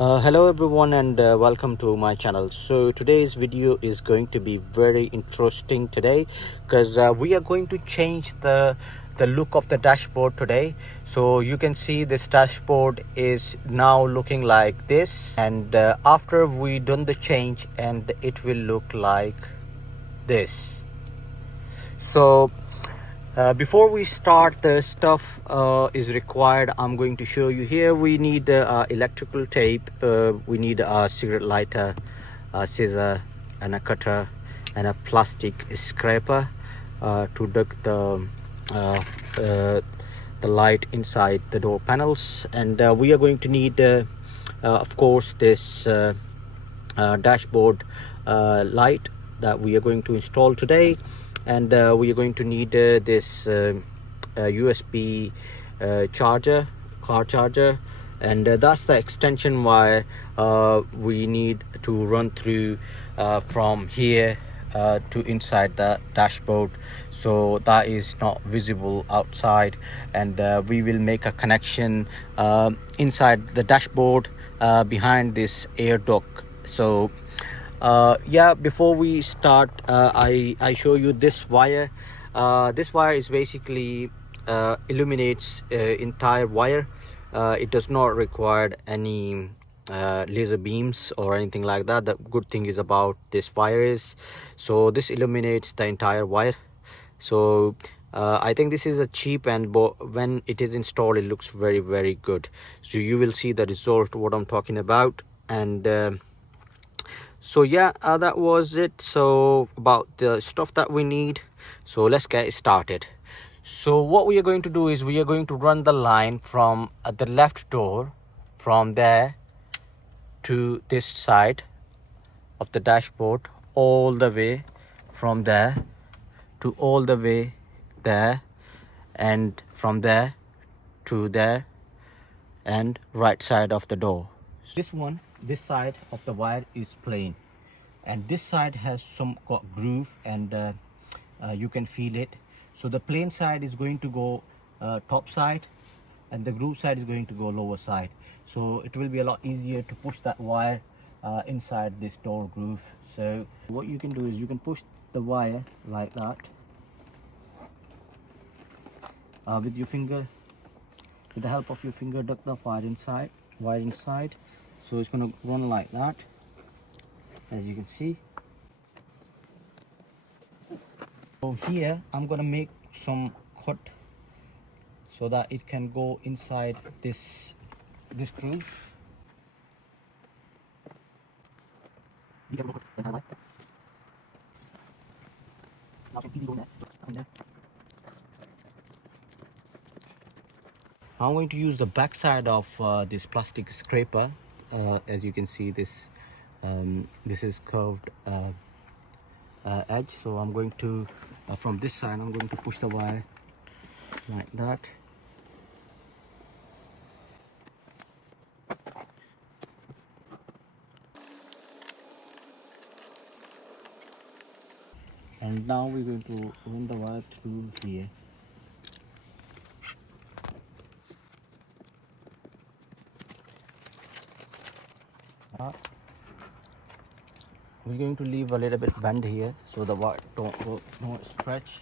Hello everyone and welcome to my channel. So today's video is going to be very interesting today because we are going to change the look of the dashboard today. So you can see this dashboard is now looking like this, and after we done the change, and it will look like this. So before we start, the stuff is required. I'm going to show you here. We need electrical tape, we need a cigarette lighter, a scissor and a cutter and a plastic scraper to duck uh, the light inside the door panels. And we are going to need of course this dashboard light that we are going to install today. And we are going to need this USB car charger, and that's the extension wire we need to run through from here to inside the dashboard, so that is not visible outside. And we will make a connection inside the dashboard behind this air duct. So yeah, before we start, I show you this wire. This wire is basically illuminates entire wire. It does not require any laser beams or anything like that. The good thing is about this wire is, so this illuminates the entire wire. So I think this is a cheap, and when it is installed it looks very good. So you will see the result what I'm talking about. And so yeah, that was it. So about the stuff that we need, so let's get started. So what we are going to do is we are going to run the line from the left door, from there to this side of the dashboard, all the way from there to all the way there, and from there to there, and right side of the door. This side of the wire is plain, and this side has some groove, and you can feel it. So the plain side is going to go top side, and the groove side is going to go lower side. So it will be a lot easier to push that wire inside this door groove. So what you can do is you can push the wire like that with your finger. With the help of your finger, duck the wire inside. So it's going to run like that, as you can see. So here I'm going to make some cut so that it can go inside this groove. I'm going to use the back side of this plastic scraper. As you can see, this is curved edge. So I'm going to from this side I'm going to push the wire like that. And now we're going to run the wire through here. We're going to leave a little bit bend here so the wire don't stretch.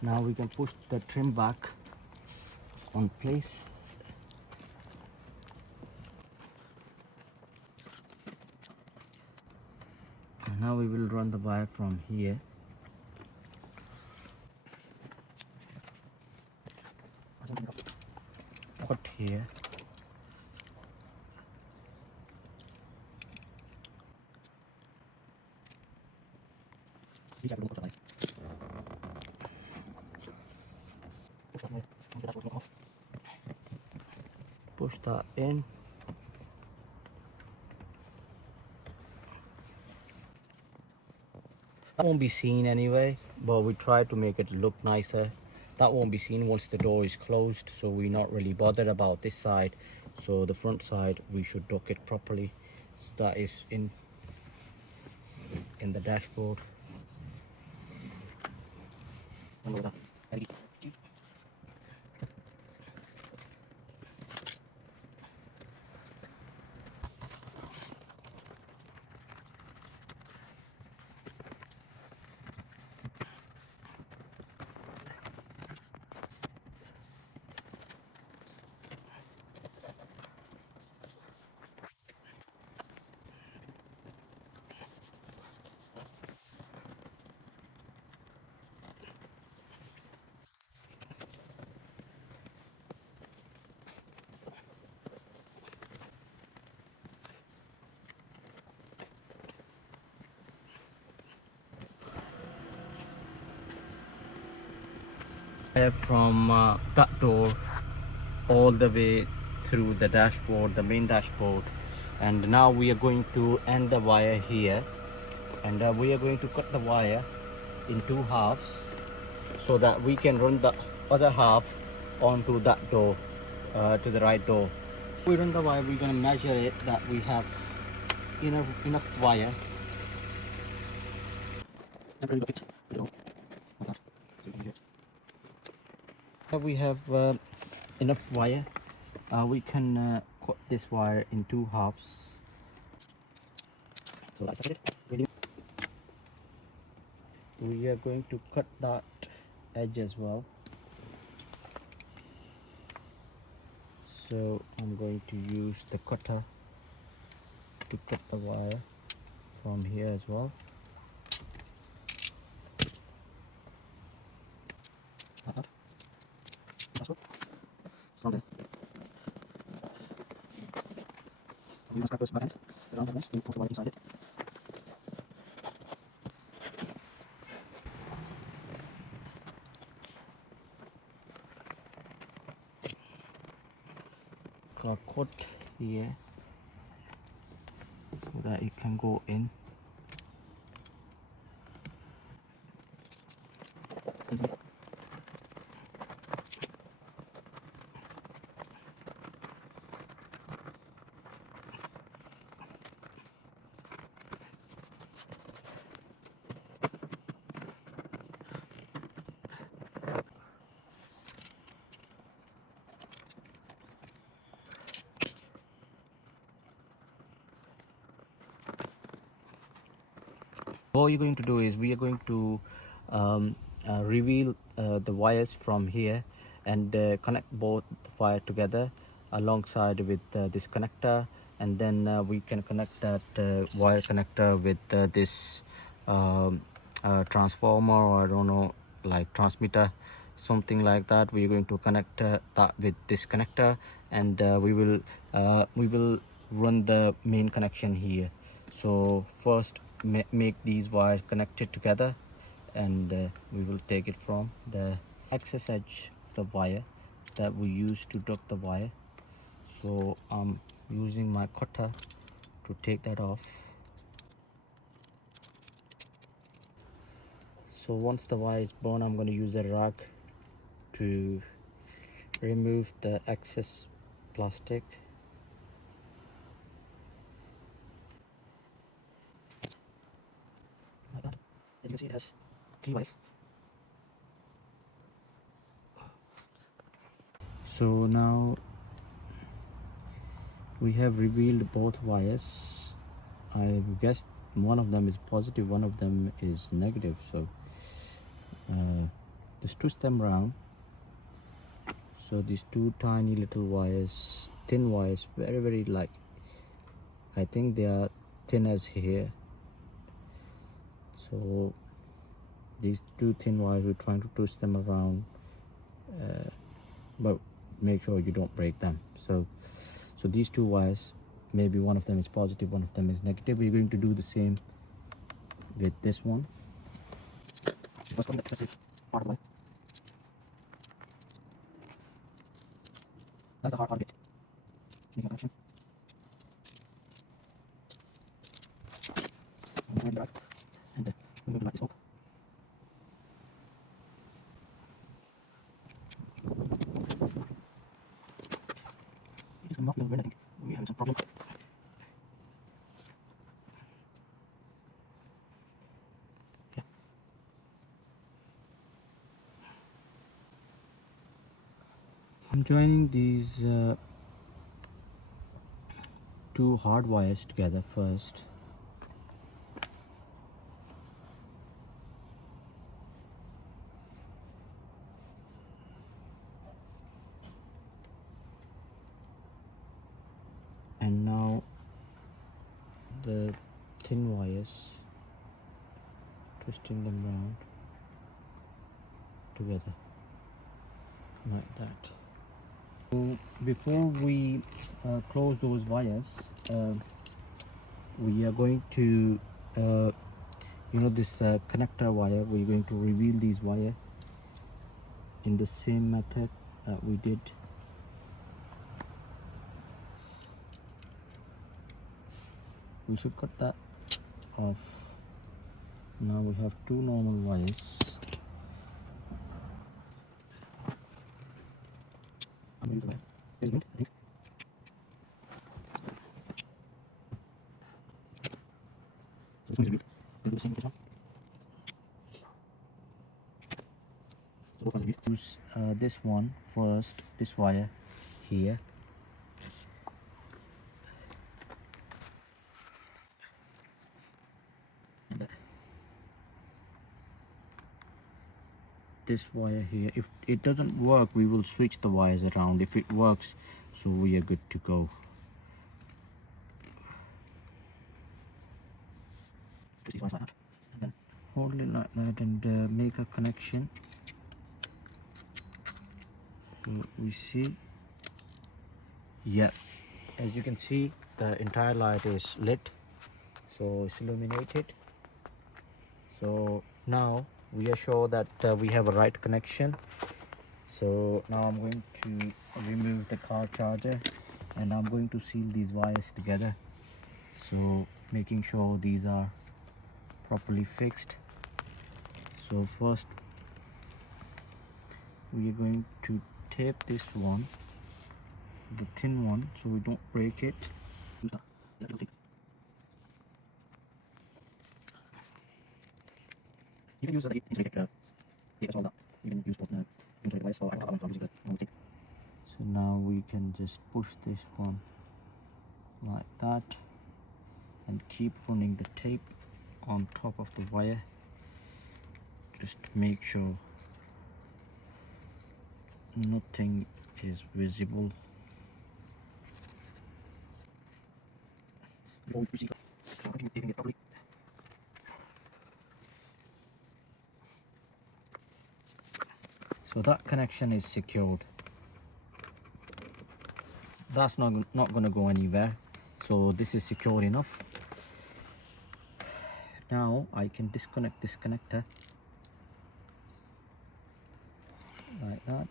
Now we can push the trim back on place. And now we will run the wire from here. Cut here. Push that in. That won't be seen anyway, but we try to make it look nicer. That won't be seen once the door is closed, so we're not really bothered about this side. So the front side we should duck it properly. So that is in the dashboard. from that door all the way through the dashboard, the main dashboard. And now we are going to end the wire here, and we are going to cut the wire in 2 halves so that we can run the other half onto that door, to the right door. If we run the wire, we're going to measure it that we have enough wire. We have enough wire. We can cut this wire in 2 halves. So that's it. We are going to cut that edge as well. So I'm going to use the cutter to cut the wire from here as well. We must grab this back end around the mesh, then push the wire inside it. Got cut here so that it can go in. What you're going to do is we are going to reveal the wires from here and connect both the wire together alongside with this connector, and then we can connect that wire connector with this transformer, or I don't know, like transmitter, something like that. We're going to connect that with this connector, and we will run the main connection here. So first make these wires connected together, and we will take it from the excess edge of the wire that we use to duct the wire. So I'm using my cutter to take that off. So once the wire is born, I'm going to use a rag to remove the excess plastic. Like that. As you can see, it has 3 wires. So now we have revealed both wires. I guess one of them is positive, one of them is negative. So just twist them around. So these 2 tiny little wires, thin wires, very light. I think they are thin as here. So these 2 thin wires, we're trying to twist them around, but make sure you don't break them. So these 2 wires, maybe one of them is positive, one of them is negative. We're going to do the same with this one. Let's put the excessive part of it. That's the hard part of it. Making a connection. And we're going to light this up. It is not feeling well, I think. We're having some problem. Yeah. I'm joining these 2 hard wires together first. And now the thin wires, twisting them round together like that. So before we close those wires, we are going to this connector wire, we're going to reveal these wire in the same method that we did. We should cut that off. Now we have two normal wires. Use this one first, this wire here. This wire here. If it doesn't work, we will switch the wires around. If it works, so we are good to go. Hold it like that and make a connection. So we see, yeah, as you can see, the entire light is lit, so it's illuminated. So now we are sure that we have a right connection. So now I'm going to remove the car charger and I'm going to seal these wires together, so making sure these are properly fixed. So first we are going to tape this one, the thin one, so we don't break it. You can use the insulated tape as well. You can use both insulated wires, so I don't use the normal tape. So now we can just push this one like that and keep running the tape on top of the wire, just to make sure nothing is visible. So that connection is secured. That's not going to go anywhere, so this is secure enough. Now I can disconnect this connector like that.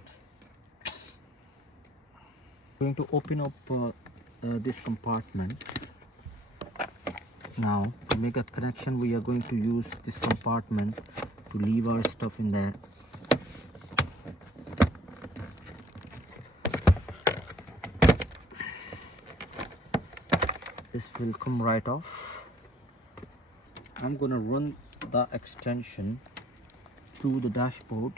I'm going to open up this compartment. Now to make a connection, we are going to use this compartment to leave our stuff in there. This will come right off. I'm gonna run the extension through the dashboard.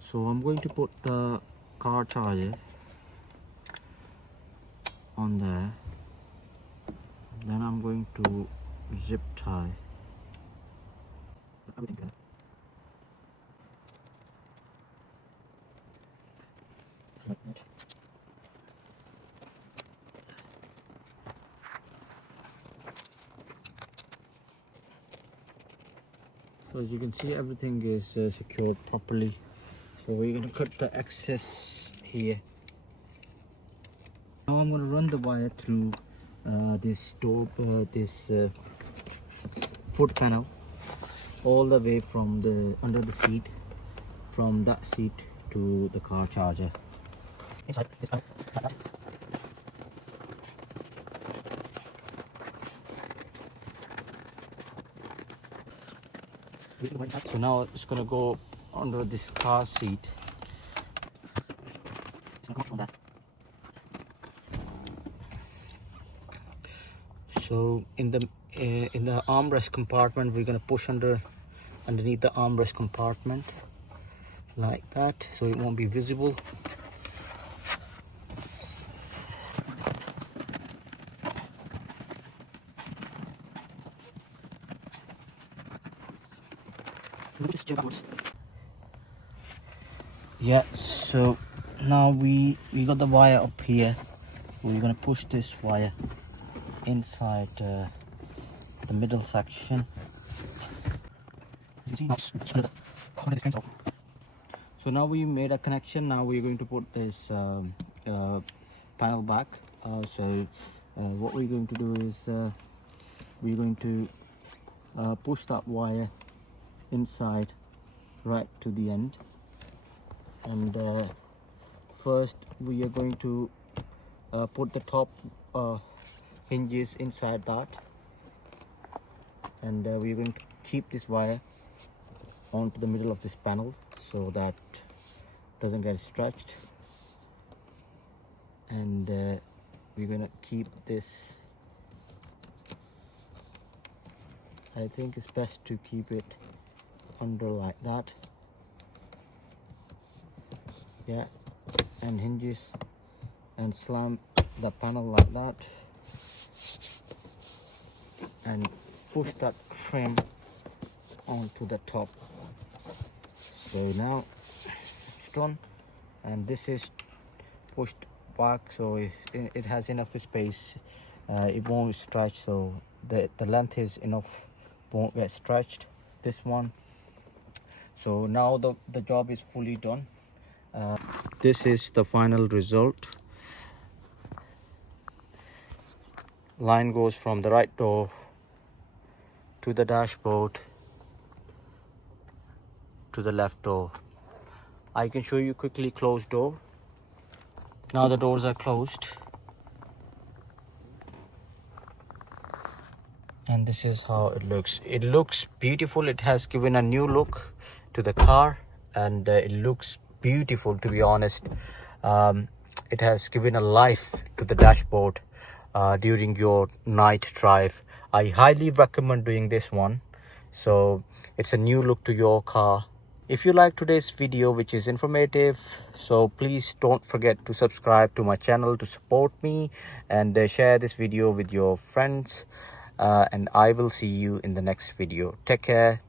So I'm going to put the car charger on there. Then I'm going to zip tie everything together. So as you can see, everything is secured properly. So we're going to cut the excess here. Now I'm going to run the wire through this door, this foot panel, all the way from the under the seat, from that seat to the car charger. Inside this panel. So now it's going to go under this car seat. So in the armrest compartment, we're going to push underneath the armrest compartment like that, so it won't be visible. Yeah, so now we got the wire up here. We're gonna push this wire inside the middle section. So now we made a connection. Now we're going to put this panel back. What we're going to do is we're going to push that wire inside right to the end, and first we are going to put the top hinges inside that, and we're going to keep this wire onto the middle of this panel so that doesn't get stretched, and we're gonna keep this. I think it's best to keep it under like that, yeah, and hinges, and slam the panel like that, and push that trim onto the top. So now it's done, and this is pushed back so it has enough space, it won't stretch, so the length is enough, won't get stretched, this one. So now the job is fully done. This is the final result. Line goes from the right door to the dashboard to the left door. I can show you quickly closed door. Now the doors are closed, and this is how it looks. It looks beautiful. It has given a new look to the car, and it looks beautiful, to be honest. It has given a life to the dashboard during your night drive. I highly recommend doing this one. So it's a new look to your car. If you like today's video, which is informative, so please don't forget to subscribe to my channel to support me, and share this video with your friends, and I will see you in the next video. Take care.